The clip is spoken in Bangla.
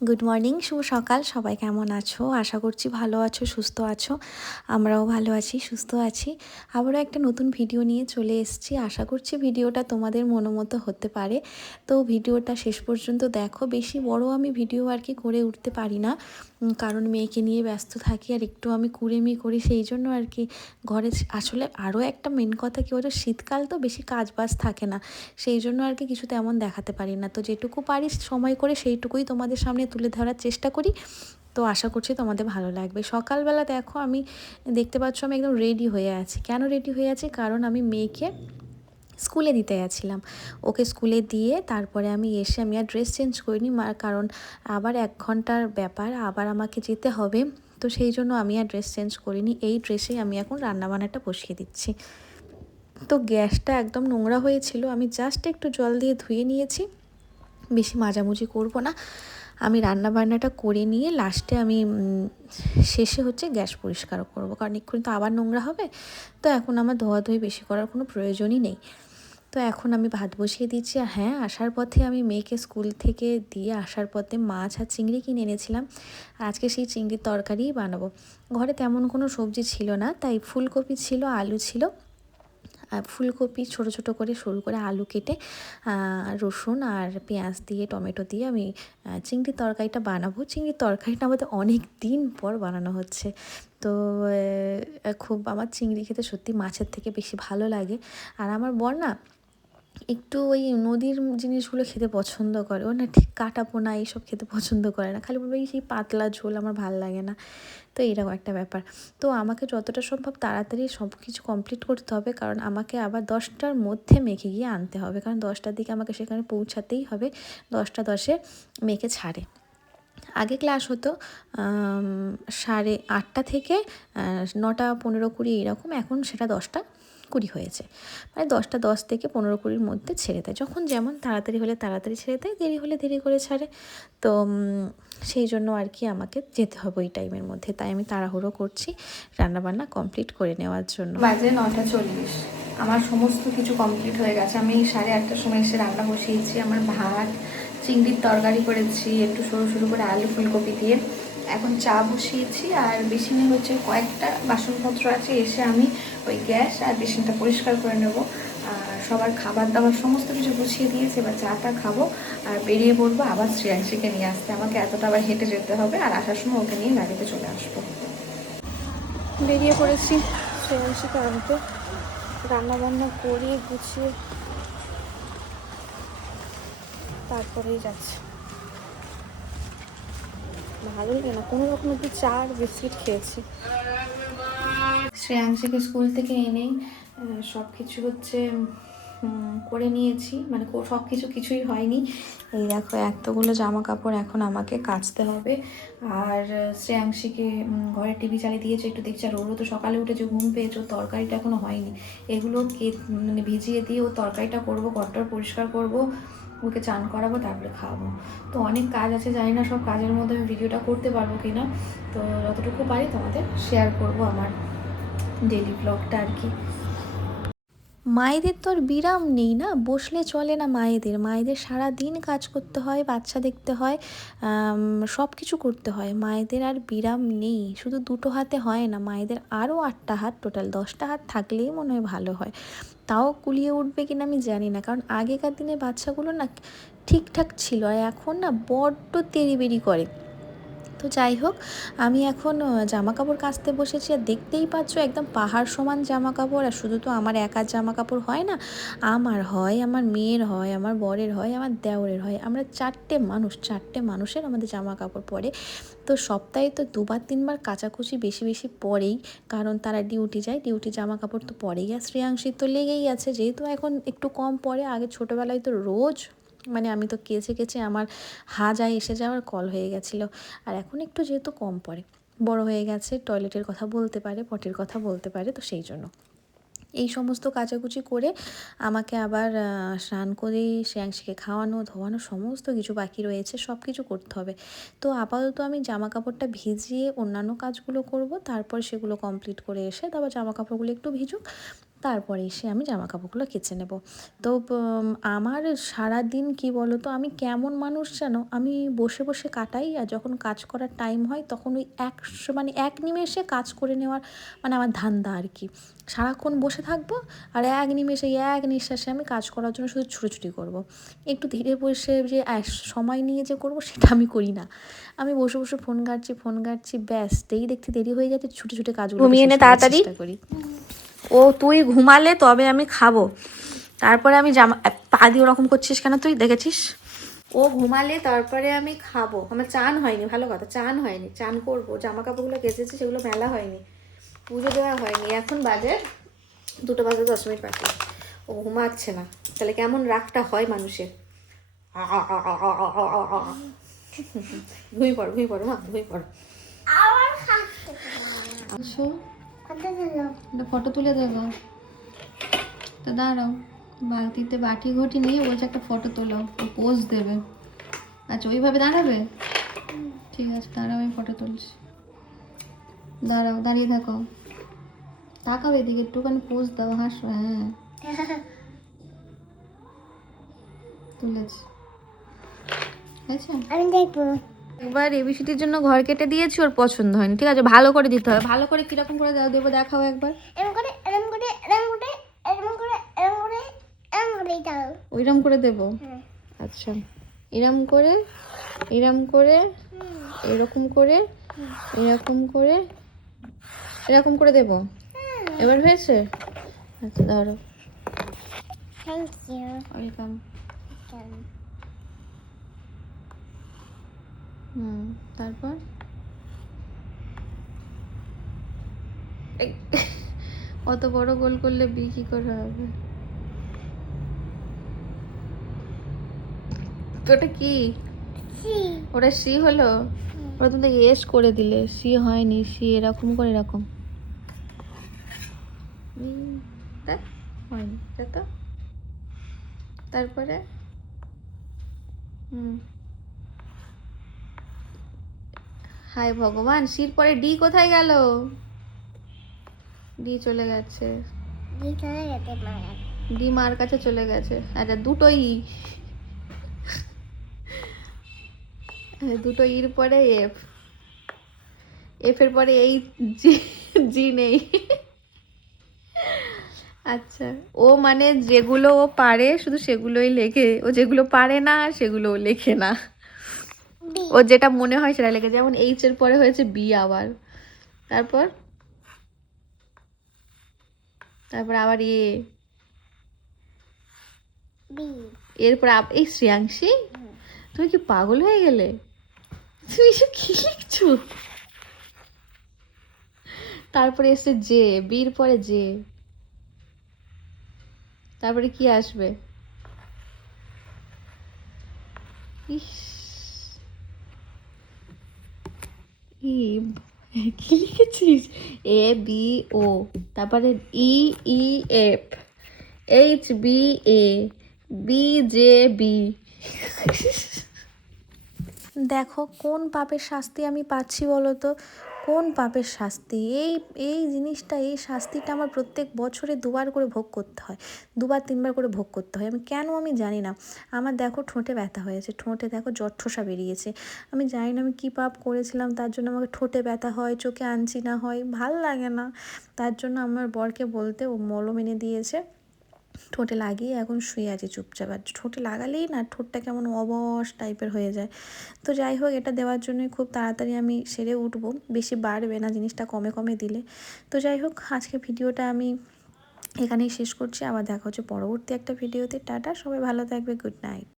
গুড মর্নিং, শুভ সকাল। সবাই কেমন আছো? আশা করছি ভালো আছো, সুস্থ আছো। আমরাও ভালো আছি, সুস্থ আছি। আবারও একটা নতুন ভিডিও নিয়ে চলে এসেছি। আশা করছি ভিডিওটা তোমাদের মনোমতো হতে পারে। তো ভিডিওটা শেষ পর্যন্ত দেখো। বেশি বড় আমি ভিডিও আর কি করে উঠতে পারি না, কারণ মেয়েকে নিয়ে ব্যস্ত থাকি আর একটু আমি কুড়েমি করি, সেই জন্য আর কি। ঘরে আসলে আরও একটা মেন কথা কী বলো, শীতকাল তো বেশি কাজ বাজ থাকে না, সেই জন্য আর কি কিছু তেমন দেখাতে পারি না। তো যেটুকু পারি সময় করে সেইটুকুই তোমাদের সামনে তুলে ধরার চেষ্টা করি। তো আশা করছি তোমাদের ভালো লাগবে। সকালবেলা দেখো, আমি দেখতে পাচ্ছ আমি একদম রেডি হয়ে আছি। কেন রেডি হয়ে আছি? কারণ আমি মেয়েকে স্কুলে দিতে গেছিলাম। ওকে স্কুলে দিয়ে তারপরে আমি এসে আমি আর ড্রেস চেঞ্জ করিনি, কারণ আবার 1 ঘন্টার ব্যাপার, আবার আমাকে যেতে হবে। তো সেই জন্য আমি আর ড্রেস চেঞ্জ করিনি। এই ড্রেসেই আমি এখন রান্নাবান্নাটা বসিয়ে দিচ্ছি। তো গ্যাসটা একদম নোংরা হয়েছিল, আমি জাস্ট একটু জল দিয়ে ধুয়ে নিয়েছি। বেশি মাজামুজি করব না, আমি রান্নাবান্নাটা করে নিয়ে লাস্টে আমি শেষে হচ্ছে গ্যাস পরিষ্কার করব, কারণ এক্ষুনি তো আবার নোংরা হবে। তো এখন আমার ধোয়াধুয়ি বেশি করার কোনো প্রয়োজনই নেই। তো এখন আমি ভাত বসিয়ে দিচ্ছি। আর হ্যাঁ, আসার পথে আমি মেয়েকে স্কুল থেকে দিয়ে আসার পথে মাছ আর চিংড়ি কিনে এনেছিলাম। আর আজকে সেই চিংড়ির তরকারিই বানাবো। ঘরে তেমন কোনো সবজি ছিল না, তাই ফুলকপি ছিল, আলু ছিল। ফুলকপি ছোট ছোট করে সরু করে আলু কেটে রসুন আর পেঁয়াজ দিয়ে টমেটো দিয়ে আমি চিংড়ির তরকারিটা বানাবো। চিংড়ির তরকারিটা আমাদের অনেক দিন পর বানানো হচ্ছে। তো খুব আমার চিংড়ি খেতে সত্যি মাছের থেকে বেশি ভালো লাগে। আর আমার বর না একটু ওই নদীর জিনিসগুলো খেতে পছন্দ করে। ও না ঠিক কাটা পোনা এইসব খেতে পছন্দ করে না, খালি বলবে সেই পাতলা ঝোল আমার ভাল লাগে না। তো এরকম একটা ব্যাপার। তো আমাকে যতটা সম্ভব তাড়াতাড়ি সব কিছু কমপ্লিট করতে হবে, কারণ আমাকে আবার 10টার মধ্যে মেয়েকে গিয়ে আনতে হবে, কারণ 10টার দিকে আমাকে সেখানে পৌঁছাতেই হবে। 10টা 10-এ মেয়েকে ছাড়ে। আগে ক্লাস হতো 8:30 থেকে 9:15-20 এরকম, এখন সেটা 10:20 হয়েছে। মানে 10টা 10 থেকে 15-20-র মধ্যে ছেড়ে দেয়, যখন যেমন তাড়াতাড়ি হলে তাড়াতাড়ি ছেড়ে দেয়, দেরি হলে দেরি করে ছাড়ে। তো সেই জন্য আর কি আমাকে যেতে হবে ওই টাইমের মধ্যে, তাই আমি তাড়াহুড়ো করছি রান্নাবান্না কমপ্লিট করে নেওয়ার জন্য। বাজে 9:40, আমার সমস্ত কিছু কমপ্লিট হয়ে গেছে। আমি 8:30টার সময় এসে রান্না বসিয়েছি। আমার ভাত, চিংড়ির তরকারি করেছি একটু সরু সরু করে আলু ফুলকপি দিয়ে। এখন চা বসিয়েছি, আর বেসিনে হচ্ছে কয়েকটা বাসনপত্র আছে, এসে আমি ওই গ্যাস আর বেসিনটা পরিষ্কার করে নেব। আর সবার খাবার দাবার সমস্ত কিছু গুছিয়ে দিয়েছে, এবার চাটা খাবো আর বেরিয়ে পড়বো আবার শ্রেয়াংশীকে নিয়ে আসতে। আমাকে এতটা আবার হেঁটে যেতে হবে, আর আসার সময় ওকে নিয়ে গাড়িতে চলে আসবো। বেরিয়ে পড়েছি শ্রেয়াংশীকে আনতে। রান্নাবান্না করিয়ে গুছিয়ে তারপরেই যাচ্ছি। ভালো লাগে না কোনো রকম, একটু চা আর বিস্কিট খেয়েছি। শ্রেয়াংশীকে স্কুল থেকে এনেই সব কিছু হচ্ছে করে নিয়েছি, মানে সব কিছুই হয়নি। এই দেখো এতগুলো জামা কাপড় এখন আমাকে কাচতে হবে। আর শ্রেয়াংশীকে ঘরে টিভি চালিয়ে দিয়েছে, একটু দেখছি। আর ওরও তো সকালে উঠে যে ঘুম পেয়েছে, ওর তরকারিটা এখনও হয়নি। এগুলো মানে ভিজিয়ে দিয়ে ও তরকারিটা করবো, ঘরটার পরিষ্কার করবো, ওকে চান করাবো, তারপরে খাওয়াবো। তো অনেক কাজ আছে, জানি না সব কাজের মধ্যে আমি ভিডিওটা করতে পারবো কি না। তো যতটুকু পারি তোমাদের শেয়ার করবো আমার ডেলি ব্লগটা আর কি। মায়েদের তো আর বিরাম নেই না, বসলে চলে না। মায়েদের সারা দিন কাজ করতে হয়, বাচ্চা দেখতে হয়, সব কিছু করতে হয়। মায়েদের আর বিরাম নেই। শুধু 2টো হাতে হয় না, মায়েদের আরও 8টা হাত, টোটাল 10টা হাত থাকলেই মনে হয় ভালো হয়। তাও কুলিয়ে উঠবে কিনা আমি জানি না, কারণ আগেকার দিনে বাচ্চাগুলো না ঠিকঠাক ছিল, আর এখন না বড্ড তেড়িবেড়ি করে। তো যাই হোক, আমি এখন জামা কাপড় কাচতে বসেছি। আর দেখতেই পাচ্ছ একদম পাহাড় সমান জামা কাপড়। আর শুধু তো আমার একার জামা কাপড় হয় না, আমার হয়, আমার মেয়ের হয়, আমার বরের হয়, আমার দেওরের হয়। আমরা 4টে মানুষের আমাদের জামা কাপড় পরে। তো সপ্তাহে তো 2-3 বার কাচাকুচি বেশি বেশি পরেই, কারণ তারা ডিউটি যায়, ডিউটি জামা কাপড় তো পরেই। আর শ্রেয়াংশীর তো লেগেই আছে, যেহেতু এখন একটু কম পরে। আগে ছোটোবেলায় তো রোজ, মানে আমি তো কেচে কেচে আমার হাজায় এসে যাওয়ার কল হয়ে গেছিলো। আর এখন একটু যেহেতু কম পড়ে, বড় হয়ে গেছে, টয়লেটের কথা বলতে পারে, পটির কথা বলতে পারে, তো সেই জন্য এই সমস্ত কাচাকুচি করে আমাকে আবার স্নান করে শ্রেয়াংশীকে খাওয়ানো ধোয়ানো সমস্ত কিছু বাকি রয়েছে, সব কিছু করতে হবে। তো আপাতত আমি জামা কাপড়টা ভিজিয়ে অন্যান্য কাজগুলো করব, তারপর সেগুলো কমপ্লিট করে এসে তারপর জামা কাপড়গুলো একটু ভিজুক, তারপরে এসে আমি জামা কাপড়গুলো কেচে নেব। তো আমার সারাদিন কি বলো তো, আমি কেমন মানুষ জানো, আমি বসে বসে কাটাই, আর যখন কাজ করার টাইম হয় তখন ওই মানে এক নিমেষে কাজ করে নেওয়ার মানে আমার ধান্দা আর কি। সারাক্ষণ বসে থাকবো আর এক নিমেষে এক নিঃশ্বাসে আমি কাজ করার জন্য শুধু ছুটোছুটি করব। একটু ধীরে বসে যে সময় নিয়ে যে করব সেটা আমি করি না। আমি বসে বসে ফোন ঘাঁটছি ব্যাস, দেখতে দেরি হয়ে যাচ্ছে, ছুটে ছুটে কাজগুলো ঘুমিয়ে নে তাড়াতাড়ি। চেষ্টা করি। ও তুই ঘুমালে তবে আমি খাবো, তারপরে আমি পা দিয়ে ওরকম করছিস কেন তুই দেখেছিস? ও ঘুমালে তারপরে আমি খাবো। আমার চান হয়নি, ভালো কথা, চান হয়নি, চান করবো। জামা কাপড়গুলো কেচেছি সেগুলো মেলা হয়নি, পুজো দেওয়া হয়নি। এখন বাজে 2:10 বাকি। ও ঘুমাচ্ছে না, তাহলে কেমন রাগটা হয় মানুষের। ঘুমিয়ে পড়ো মা, ঘুমিয়ে পড়ো। ফটো তুলে দেবো তো, দাঁড়াও। বালতিতে বাটি ঘটি নিয়ে বলছে একটা ফটো তোলো, পোজ দেবে। আচ্ছা ওইভাবে দাঁড়াবে, ঠিক আছে দাঁড়াও, আমি ফটো তুলছি। দাঁড়াও, দাঁড়িয়ে থাকো, তাকাও এদিকে, একটুখানি পোজ দাও, হাসো। হ্যাঁ তুলেছি, আমি দেখবো। একবার এবিসিটির জন্য ঘর কেটে দিয়েছি, ওর পছন্দ হয়নি, ঠিক আছে, ভালো করে দিতে হবে। ভালো করে কিরকম করে দেবো দেখাও একবার। ওইরকম করে দেবো? আচ্ছা, এরম করে, এরম করে, এরকম করে, এরকম করে, এরকম করে দেবো। এবার হয়েছে? আচ্ছা ধরো। Thank you. ওয়েলকাম। তারপর অত বড় গোল করলে বি কি করে হবে? ওটা কি? ওটা সি হলো? ওটা তুমি এস করে দিলে, সি হয়নি। সি এরকম করে, এরকম হয়নি তো। তারপরে হায় ভগবান, সির পরে ডি কোথায় গেল? ডি চলে গেছে, ডি মার কাছে চলে গেছে। আচ্ছা দুটোই, দুটো ইর পরে এফ, এফ এর পরে এই জি, জি নেই। আচ্ছা, ও মানে যেগুলো ও পারে শুধু সেগুলোই লেখে, ও যেগুলো পারে না সেগুলো ও লেখে না। ও যেটা মনে হয় সেটা লেখে, যেমন এইচ এর পরে হয়েছে বি আবার, তারপর তারপর আবার এ, এরপর এই শ্রেয়াংশী, তুমি কি পাগল হয়ে গেলে? তুমি এসব কি লিখছো? তারপরে এসে জে, বির পরে জে, তারপরে কি আসবে? ইস, কি লিখেছিস? এ বি ও, তারপরে ই E F, H B A, B J B. দেখো কোন পাপের শাস্তি আমি পাচ্ছি বলো তো, কোন পাপের শাস্তি? এই জিনিসটা, এই শাস্তিটা আমার প্রত্যেক বছরে দুবার করে ভোগ করতে হয়, 2-3বার করে ভোগ করতে হয়। আমি জানি না। আমার দেখো ঠোঁটে ব্যথা হয়েছে, ঠোঁটে দেখো জঠোসা বেরিয়েছে। আমি জানি না আমি কী পাপ করেছিলাম তার জন্য আমাকে ঠোঁটে ব্যথা হয়, চোখে আনচিনা হয়, ভাল লাগে না। তার জন্য আমার বরকে বলতে ও মলম এনে দিয়েছে, ঠোঁটে লাগিয়ে এখন শুয়ে আছি চুপচাপ। আর ঠোঁটে লাগালেই না ঠোঁটটা কেমন অবশ টাইপের হয়ে যায়। তো যাই হোক, এটা দেওয়ার জন্যই খুব তাড়াতাড়ি আমি সেরে উঠবো, বেশি বাড়বে না জিনিসটা, কমে কমে দিলে। তো যাই হোক, আজকে ভিডিওটা আমি এখানেই শেষ করছি। আবার দেখা হচ্ছে পরবর্তী একটা ভিডিওতে। টাটা, সবাই ভালো থাকবে, গুড নাইট।